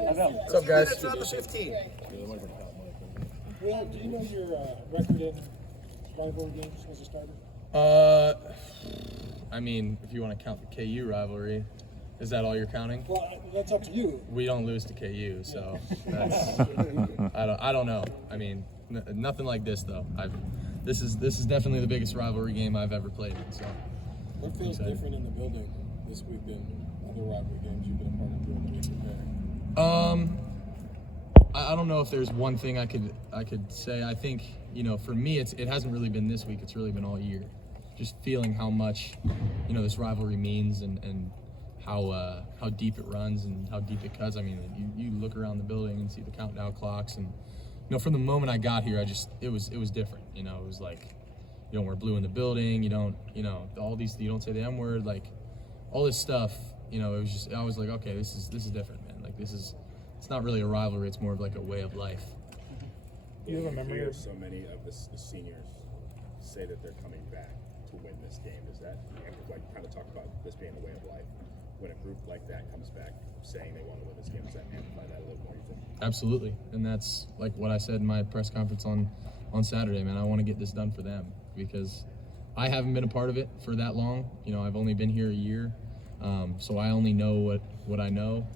What's up, guys? Minutes on the 15. Will, do you know your record in rivalry games as a starter? I mean, if you want to count the KU rivalry, is that all you're counting? Well, that's up to you. We don't lose to KU, so that's, I don't know. I mean, nothing like this though. This is definitely the biggest rivalry game I've ever played in. So. What feels different in the building this week than other rivalry games you've been a part of during the week preparing? I don't know if there's one thing I could say. I think, for me, it hasn't really been this week. It's really been all year. Just feeling how much, this rivalry means and how deep it runs and how deep it cuts. I mean, you look around the building and see the countdown clocks, and from the moment I got here, it was different. It was like you don't wear blue in the building. You don't all these, you don't say the M word, like all this stuff. It was just, I was like, okay, this is different, man. Like it's not really a rivalry. It's more of like a way of life. Do you have a memory of so many of the seniors say that they're coming back to win this game? Is that, like, kind of talk about this being a way of life? When a group like that comes back saying they want to win this game, does that amplify that a little more, you think? Absolutely, and that's like what I said in my press conference on Saturday, man. I want to get this done for them because I haven't been a part of it for that long. I've only been here a year, so I only know what I know.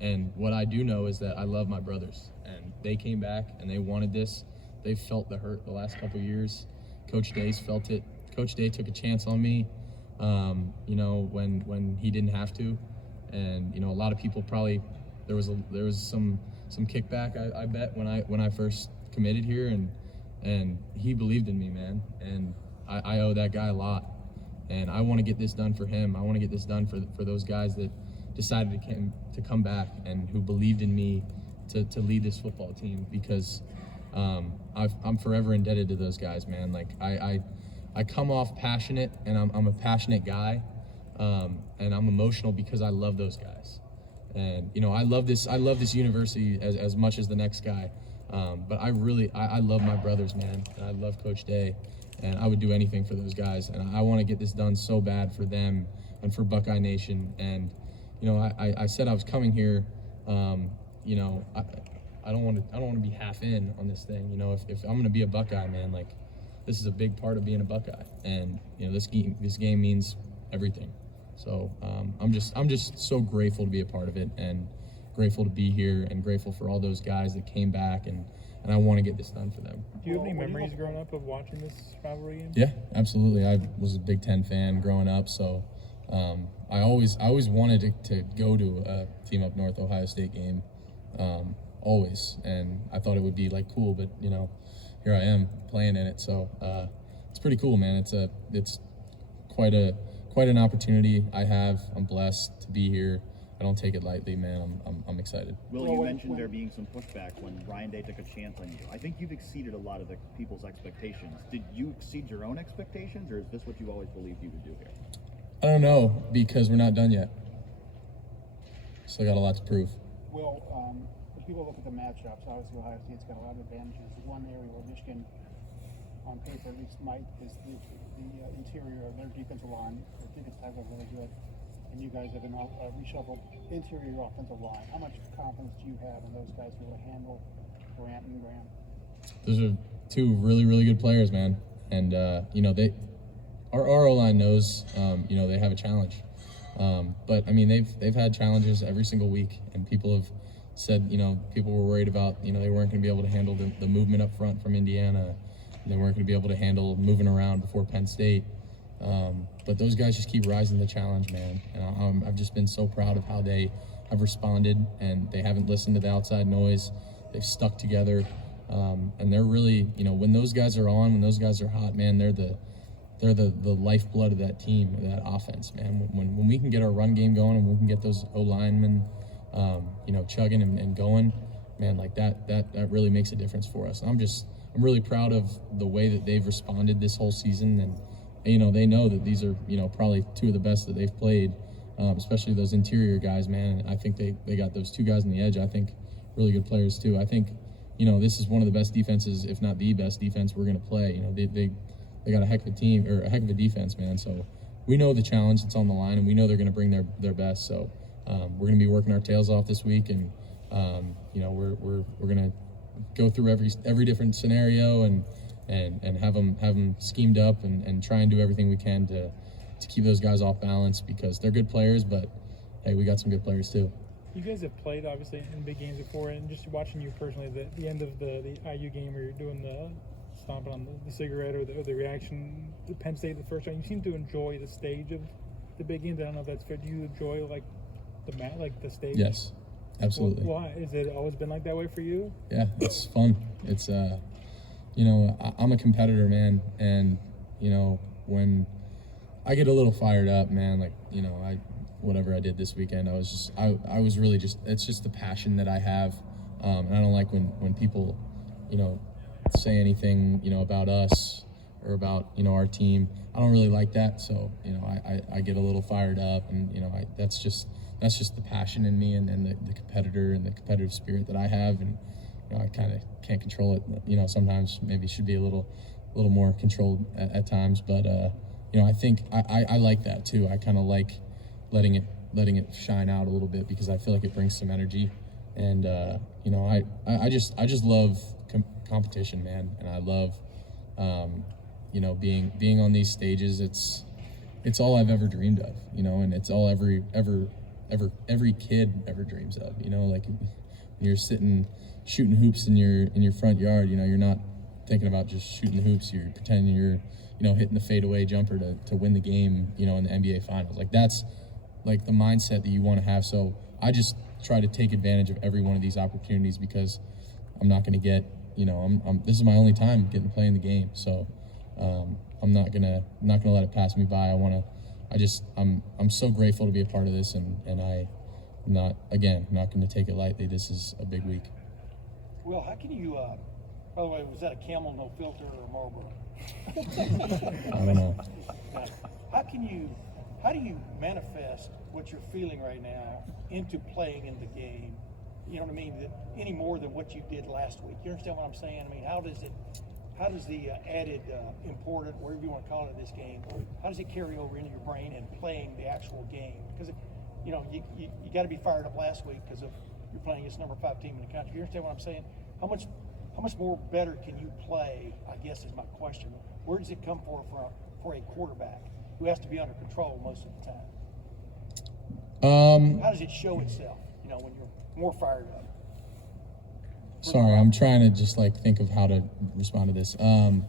And what I do know is that I love my brothers, and they came back and they wanted this. They felt the hurt the last couple of years. Coach Day's felt it. Coach Day took a chance on me, when he didn't have to, and a lot of people probably there was some kickback I bet when I first committed here, and he believed in me, man, and I owe that guy a lot, and I want to get this done for him. I want to get this done for those guys that decided to come back and who believed in me to lead this football team, because I'm forever indebted to those guys, man. Like I come off passionate, and I'm a passionate guy, and I'm emotional because I love those guys, and I love this university as much as the next guy, but I love my brothers, man, and I love Coach Day, and I would do anything for those guys, and I want to get this done so bad for them and for Buckeye Nation. And I said I was coming here. I don't want to be half in on this thing. If I'm going to be a Buckeye, man, like this is a big part of being a Buckeye, and this game means everything. So I'm just so grateful to be a part of it, and grateful to be here, and grateful for all those guys that came back, and I want to get this done for them. Do you have any memories growing up of watching this rivalry game? Yeah, absolutely. I was a Big Ten fan growing up, so I always wanted to go to a Team Up North Ohio State game, always, and I thought it would be like cool, but here I am playing in it, so it's pretty cool, man. It's quite an opportunity I have. I'm blessed to be here. I don't take it lightly, man. I'm excited. Will, you mentioned there being some pushback when Ryan Day took a chance on you. I think you've exceeded a lot of the people's expectations. Did you exceed your own expectations, or is this what you always believed you would do here? I don't know, because we're not done yet. Still got a lot to prove. Well, if people look at the matchups, obviously Ohio State's got a lot of advantages. The one area where Michigan, on paper at least, might is the interior of their defensive line. The defensive tackles are really good, and you guys have a reshuffled interior offensive line. How much confidence do you have in those guys to really handle Grant and Graham? Those are two really, really good players, man. And our O-line knows, they have a challenge. But I mean, they've had challenges every single week, and people have said, people were worried about, they weren't going to be able to handle the movement up front from Indiana. They weren't going to be able to handle moving around before Penn State. But those guys just keep rising to the challenge, man. And I've just been so proud of how they have responded, and they haven't listened to the outside noise. They've stuck together, and they're really, when those guys are on, when those guys are hot, man, they're the lifeblood of that team, of that offense, man. When we can get our run game going, and we can get those O-linemen, chugging and going, man, like that really makes a difference for us. I'm really proud of the way that they've responded this whole season, and they know that these are, probably two of the best that they've played, especially those interior guys, man. I think they got those two guys on the edge. I think really good players too. I think, this is one of the best defenses, if not the best defense we're going to play. They got a heck of a team, or a heck of a defense, man. So we know the challenge that's on the line, and we know they're going to bring their best. So we're going to be working our tails off this week, and we're going to go through every different scenario and have them schemed up and try and do everything we can to keep those guys off balance, because they're good players, but hey, we got some good players too. You guys have played obviously in big games before, and just watching you personally, the end of the IU game where you're doing the stomping on the cigarette or the reaction to Penn State the first time, you seem to enjoy the stage of the big games. I don't know if that's fair. Do you enjoy like the stage? Yes, absolutely. Why? Is it always been like that way for you? Yeah, it's fun. It's I'm a competitor, man, and when I get a little fired up, man, like whatever I did this weekend, I was really just, it's just the passion that I have, and I don't like when people say anything about us or about our team. I don't really like that, so I get a little fired up, and that's just the passion in me, and the competitor and the competitive spirit that I have, and I kind of can't control it. Sometimes maybe should be a little more controlled at times, but I think I like that too. I kind of like letting it shine out a little bit, because I feel like it brings some energy, and I just love competition, man, and I love being on these stages. It's all I've ever dreamed of, and it's all every kid ever dreams of, like when you're shooting hoops in your front yard, you're not thinking about just shooting the hoops, you're pretending you're hitting the fadeaway jumper to win the game, in the NBA finals. Like that's like the mindset that you want to have. So I just try to take advantage of every one of these opportunities, because I'm not going to get, this is my only time getting to play in the game. So I'm not gonna let it pass me by. I'm so grateful to be a part of this, and I'm not going to take it lightly. This is a big week. Well, how can you, by the way, was that a Camel No Filter or a Marlboro? I don't know. How do you manifest what you're feeling right now into playing in the game? You know what I mean? Any more than what you did last week. You understand what I'm saying? I mean, how does the added important, whatever you want to call it, this game, how does it carry over into your brain and playing the actual game? Because you got to be fired up last week because of you're playing against number 5 team in the country. You understand what I'm saying? How much more better can you play, I guess is my question. Where does it come for a quarterback who has to be under control most of the time? How does it show itself, when you're more fired up? Sorry, I'm trying to just think of how to respond to this. When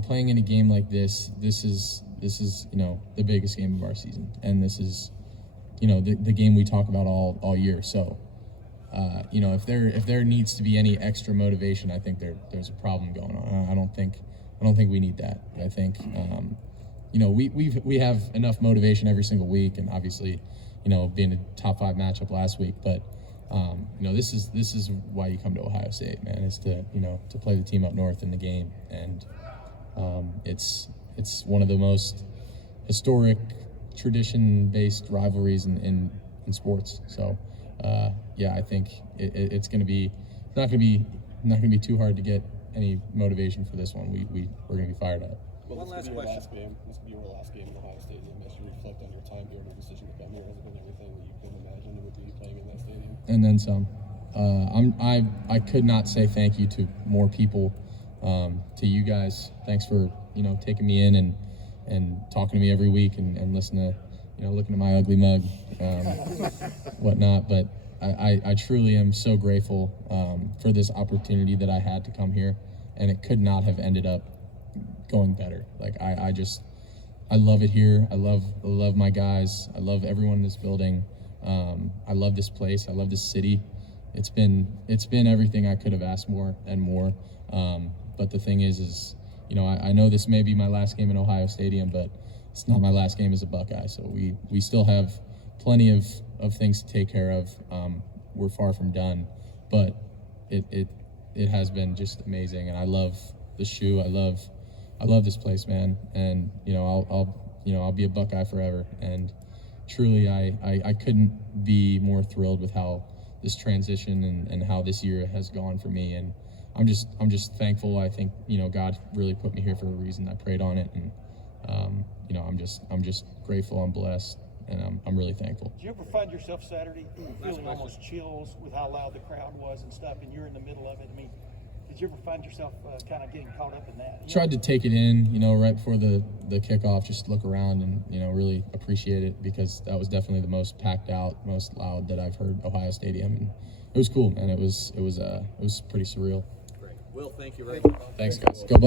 playing in a game like this is the biggest game of our season, and this is the game we talk about all year. So if there needs to be any extra motivation, I think there's a problem going on. I don't think we need that. I think we have enough motivation every single week, and obviously being a top 5 matchup last week, but this is why you come to Ohio State, man, is to play the team up north in the game, and it's one of the most historic tradition-based rivalries in sports. So I think it's going to be not going to be too hard to get any motivation for this one. We're going to be fired up. Well, one last question. This could be your last game in Ohio Stadium. As you reflect on your time here and your decision to come here, has it been everything that you could imagine it would be playing in that stadium? And then some. I could not say thank you to more people. To you guys, thanks for taking me in and talking to me every week and listening to looking at my ugly mug, whatnot. But I truly am so grateful for this opportunity that I had to come here, and it could not have ended up going better. Like I love it here. I love my guys. I love everyone in this building. I love this place. I love this city. It's been everything I could have asked more and more. But the thing is I know this may be my last game in Ohio Stadium, but it's not my last game as a Buckeye. So we still have plenty of things to take care of. We're far from done, but it has been just amazing, and I love the shoe. I love this place, man, and I'll be a Buckeye forever. And truly, I couldn't be more thrilled with how this transition and how this year has gone for me. And I'm just thankful. I think God really put me here for a reason. I prayed on it, and I'm just grateful. I'm blessed, and I'm really thankful. Did you ever find yourself Saturday feeling almost chills with how loud the crowd was and stuff, and you're in the middle of it? I mean, did you ever find yourself kind of getting caught up in that? Tried to take it in, right before the kickoff, just look around and, really appreciate it, because that was definitely the most packed out, most loud that I've heard Ohio Stadium. And it was cool, man. It was pretty surreal. Great. Will, thank you very much. Thanks, guys. Go Bucks.